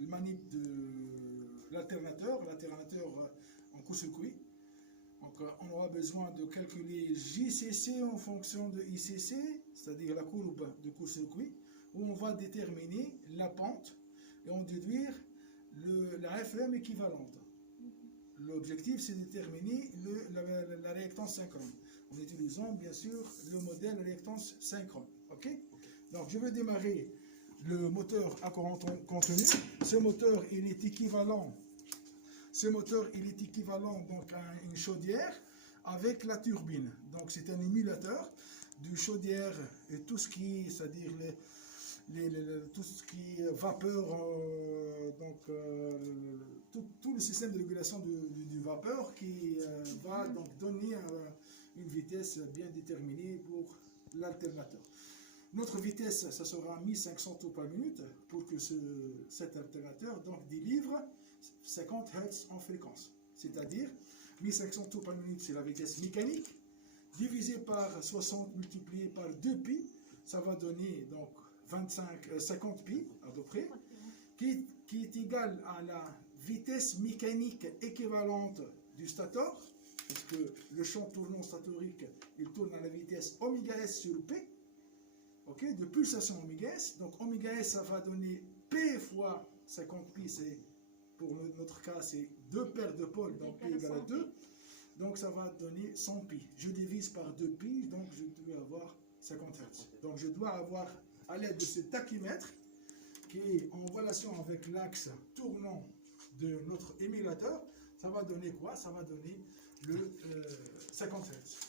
le manip de l'alternateur en court-circuit. Donc on aura besoin de calculer JCC en fonction de ICC, c'est-à-dire la courbe de court-circuit, où on va déterminer la pente et on déduire la FM équivalente. L'objectif, c'est de déterminer la réactance synchrone, en utilisant bien sûr le modèle réactance synchrone. Okay? Donc je vais démarrer le moteur à courant contenu. Ce moteur, il est équivalent. Donc à une chaudière avec la turbine. Donc c'est un émulateur de chaudière et tout ce qui, c'est-à-dire tout ce qui est vapeur, tout le système de régulation du vapeur qui va donc donner une vitesse bien déterminée pour l'alternateur. Notre vitesse, ça sera 1500 tours par minute pour que cet alternateur donc délivre 50 Hz en fréquence. C'est-à-dire 1500 tours par minute, c'est la vitesse mécanique, divisé par 60 multiplié par 2π, ça va donner donc 50 pi à peu près, qui est égal à la vitesse mécanique équivalente du stator, parce que le champ tournant statorique, il tourne à la vitesse ωs sur P, okay, de pulsation ωs. Donc ωs, ça va donner P fois 50 pi, c'est pour notre cas, c'est 2 paires de pôles, donc P égale à 2. Donc ça va donner 100 pi. Je divise par 2 pi, donc je dois avoir 50 Hz. Donc je dois avoir, à l'aide de ce tachymètre, qui est en relation avec l'axe tournant de notre émulateur, ça va donner quoi? Ça va donner le 50 Hz.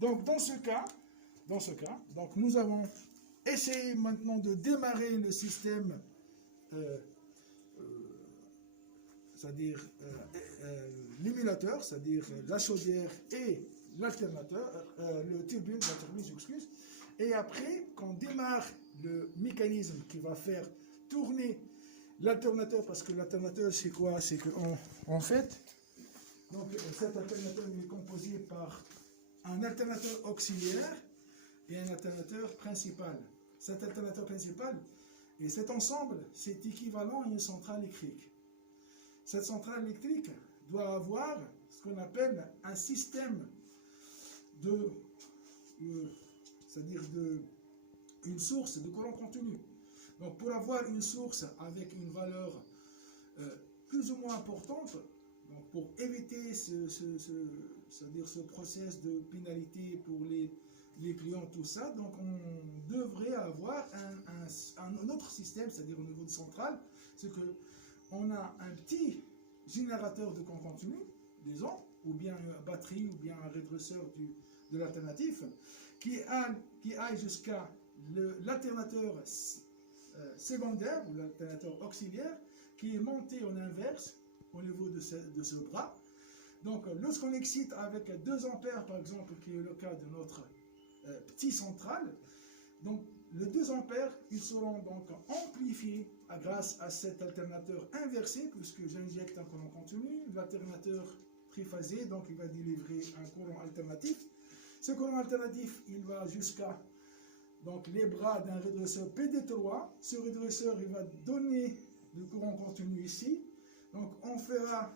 Donc dans ce cas, donc nous avons essayé maintenant de démarrer le système, c'est-à-dire l'émulateur, c'est-à-dire la chaudière et l'alternateur, le turbine, j'excuse. Et après, qu'on démarre le mécanisme qui va faire tourner l'alternateur, parce que l'alternateur, c'est quoi? C'est qu'en fait, donc, cet alternateur est composé par un alternateur auxiliaire et un alternateur principal. Cet alternateur principal et cet ensemble, c'est équivalent à une centrale électrique. Cette centrale électrique doit avoir ce qu'on appelle un système c'est-à-dire une source de courant continu. Donc pour avoir une source avec une valeur plus ou moins importante, donc pour éviter c'est-à-dire ce process de pénalité pour les clients, tout ça, donc on devrait avoir un autre système, c'est-à-dire au niveau de centrale, c'est qu'on a un petit générateur de courant continu, disons, ou bien une batterie, ou bien un régresseur de l'alternatif, qui aille jusqu'à l'alternateur secondaire, ou l'alternateur auxiliaire, qui est monté en inverse au niveau de ce bras. Donc, lorsqu'on excite avec 2 ampères, par exemple, qui est le cas de notre petit central, donc les 2 ampères, ils seront donc amplifiés grâce à cet alternateur inversé, puisque j'injecte un courant continu, l'alternateur triphasé, donc il va délivrer un courant alternatif. Ce courant alternatif, il va jusqu'à donc les bras d'un régresseur PD3. Ce régresseur, il va donner le courant continu ici. Donc on fera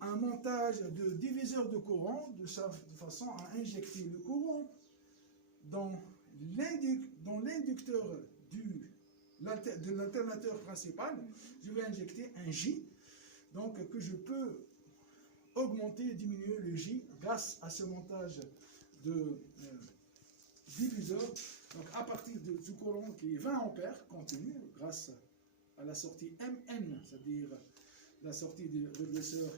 un montage de diviseur de courant de façon à injecter le courant dans l'inducteur de l'alternateur principal. Je vais injecter un J, donc que je peux augmenter et diminuer le J grâce à ce montage de diviseur. Donc à partir du courant qui est 20 ampères contenu grâce à la sortie MN, c'est-à-dire la sortie du régresseur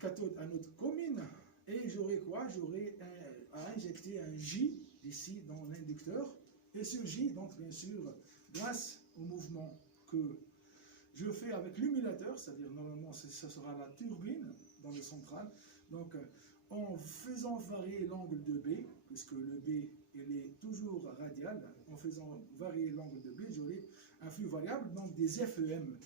cathode anode commune, et j'aurai quoi? J'aurai à injecter un J ici dans l'inducteur, et ce J, donc bien sûr, grâce au mouvement que je fais avec l'émulateur, c'est-à-dire normalement ce sera la turbine dans le central, donc en faisant varier l'angle de B, puisque le B il est toujours radial, en faisant varier l'angle de B, j'aurai un flux variable, donc des FEM,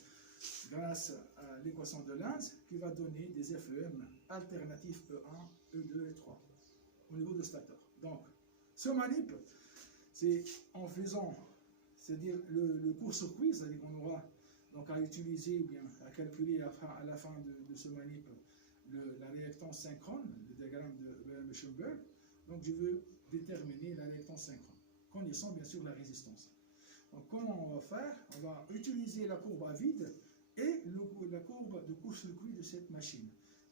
grâce à l'équation de Lenz, qui va donner des FEM alternatifs E1, E2 et 3 au niveau de stator. Donc, ce manip, c'est en faisant, c'est-à-dire le court-circuit, c'est-à-dire qu'on aura donc à utiliser, bien, à calculer à la fin de ce manip la réactance synchrone, le diagramme de Schoenberg. Donc je veux déterminer la réactance synchrone, connaissant bien sûr la résistance. Donc comment on va faire? On va utiliser la courbe à vide et la courbe de court-circuit de cette machine.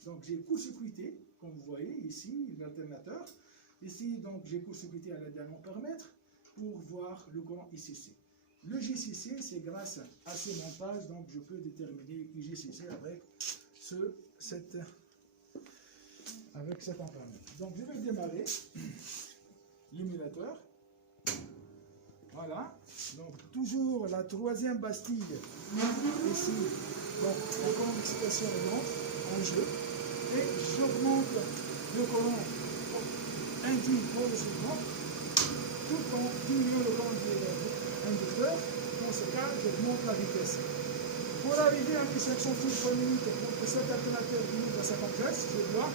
Donc j'ai court-circuité, comme vous voyez ici, l'alternateur. Ici, donc j'ai court-circuité à l'aide d'un ampère-mètre pour voir le courant ICC. Le JCC, c'est grâce à ce montage, donc je peux déterminer IGCC avec cet ampère-mètre. Donc je vais démarrer l'émulateur. Voilà, donc toujours la troisième bastille ici, donc le courant d'excitation rentre en jeu et j'augmente le courant induit progressivement tout en diminuant le courant inducteur. Dans ce cas, j'augmente la vitesse. Pour arriver à 1500 tours par minute pour que cet alternateur limite à 50 Hz, je dois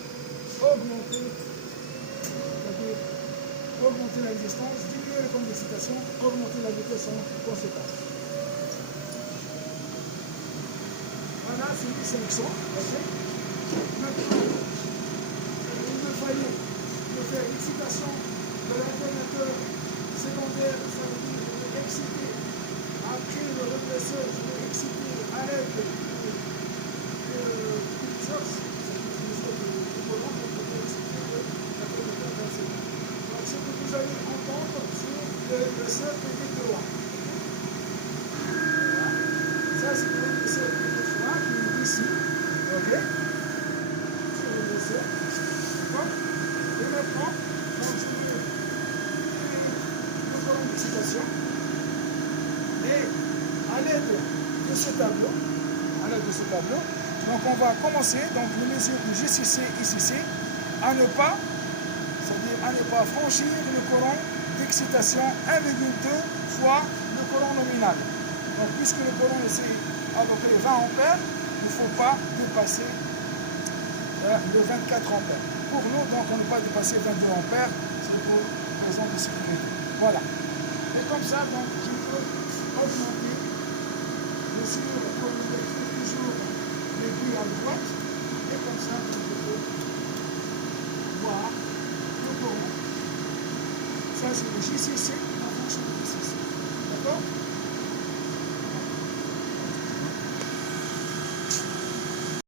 augmenter la résistance, diminuer le courant d'excitation, augmenter la vitesse en conséquence. Voilà, c'est 1500. Okay. Maintenant, il me fallait faire l'excitation de l'alternateur secondaire, ça veut dire que je vais exciter. Après le répresseur, je vais exciter à l'aide de source, c'est-à-dire du courant, donc je vais exciter l'alternateur d'incident. Donc ce que vous allez entendre, c'est le cercle des droits. Voilà. Ça, c'est le cercle des droits qui est ici. Ok. Sur le cercle. D'accord. Et maintenant, donc, je vais le courant d'excitation. Et à l'aide de ce tableau, donc on va commencer, donc les mesures du GCC, ICC, à ne pas franchir le courant d'excitation 1,2 fois le courant nominal. Donc puisque le courant c'est à peu près 20 ampères, il ne faut pas dépasser le 24 ampères. Pour nous, donc on ne peut pas dépasser 22 ampères, c'est pour raison de sécurité. Voilà. Et comme ça, donc je peux augmenter le suivre comme je l'explique toujours l'aiguille à droite, et comme ça, donc, je peux voir le courant. Ça, c'est le JCC.